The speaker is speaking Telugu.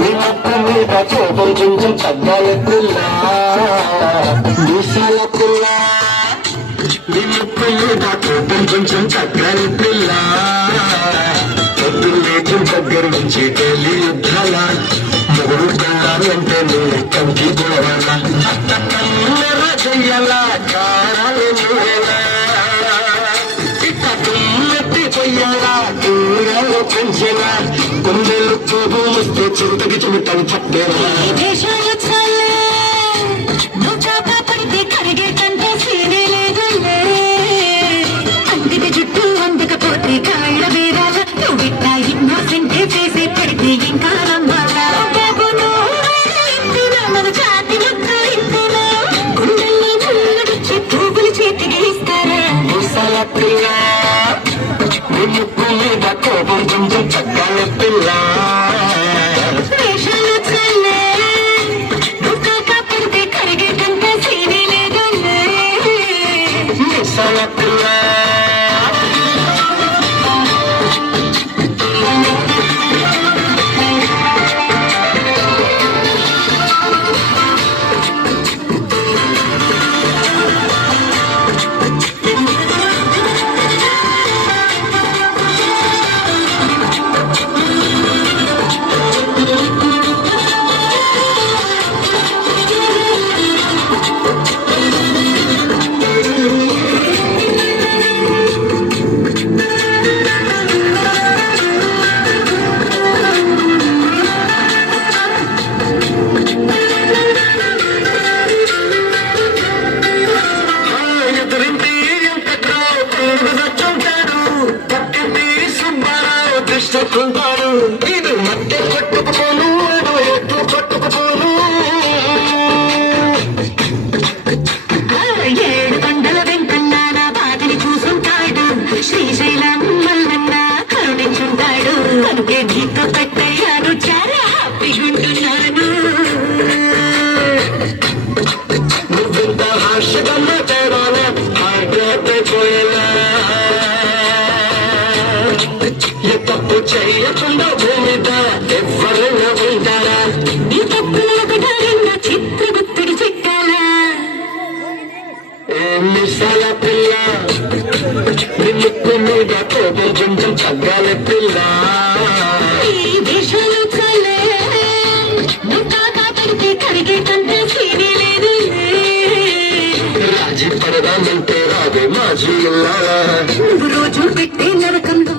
నీ ముక్కు మీద కోపం కొంచెం తగ్గాలి పిల్ల మీసాల పిల్ల నీ ముక్కు మీద కోపం కొంచెం తగ్గాలి పిల్ల పొద్దులు లేచి దగ్గర నుంచి వెళ్ళి యుద్ధాల మొగుడు కళ్ళాలంటే నీ కంకి గొడవల అత్త కన్నెర చెయ్యాల కారాలు నువ్వేలా ఇట్ట తుమ్మెత్తి పొయ్యాలా దూరాలు పెంచేలా కొందరు కోపం వస్తే చింతకి చిమిటలు చెప్పేలా ముక్కు మీద కోపం కొంచెం తగ్గాలి పిల్ల మిసాల పిల్ల చెప్పుకుంటాడు ఇది మట్టి కొట్టుకుపోను ఎట్టు కొట్టుకుపోను 7 కొండల వెంకన్న నా బాధని చూసుంటాడు శ్రీశైలం మల్లన్న కరుణించుంటాడు కనుకే నీతో పెట్టయ్యాను చాలా హ్యాపీగుంటున్నాను నువ్వింత హార్షగా మాట్లాడాలా పోయేలా తప్పు చేయకుండా భూమిద ఎవరైనా ఉంటారా నీ తప్పుల చిత్రగుప్తుడు చెక్కాలా మిసాల పిల్ల నీ ముక్కు మీద కోపం కొంచెం తగ్గాలి పిల్ల ఈ దేశాలు చాలే నువ్వు కాకా పెడితే కరిగే కంటే సీనే లేదు రాజీ పడదామంటే రాదే మాజీ నువ్వు రోజు పెట్టే నరకంలో